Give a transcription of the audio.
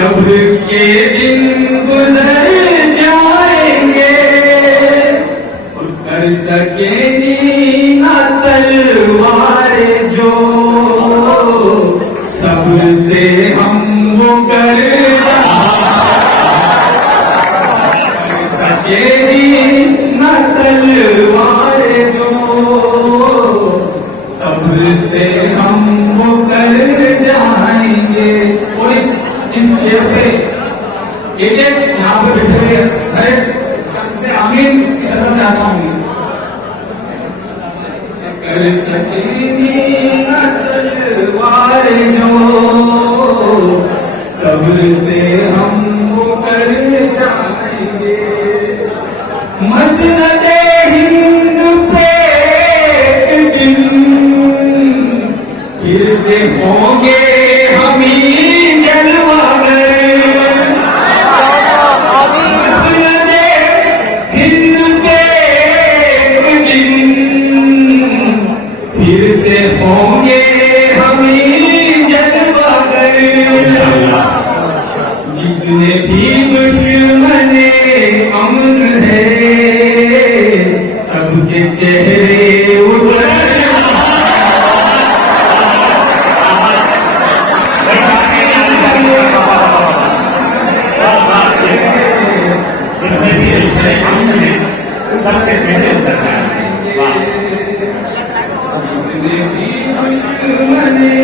जब के दिन गुजर जाएंगे और कर सकेंगी ना तलवार जो सब्र से हम वो कर सकेंगी ना तलवार जो सब्र से हम वो कर जाएंगे। और इस शेर पे एक यहाँ पे बैठे हुए हर शख्स से आमीन करना चाहता हूँ। कर सकेंगी ना तलवार जो सब्र से हम वो कर जाएंगे। मसनदे हिंद पे एक दिन फिर से होंगे हम ही जलवागर। मसनदे हिंद पे एक दिन फिर से होंगे हम ही जलवागर। जितने भी दुश्मने अमन है सबके चेहरे उतर सबके चेहरे उतर जाएंगे। जितने भी दुश्मने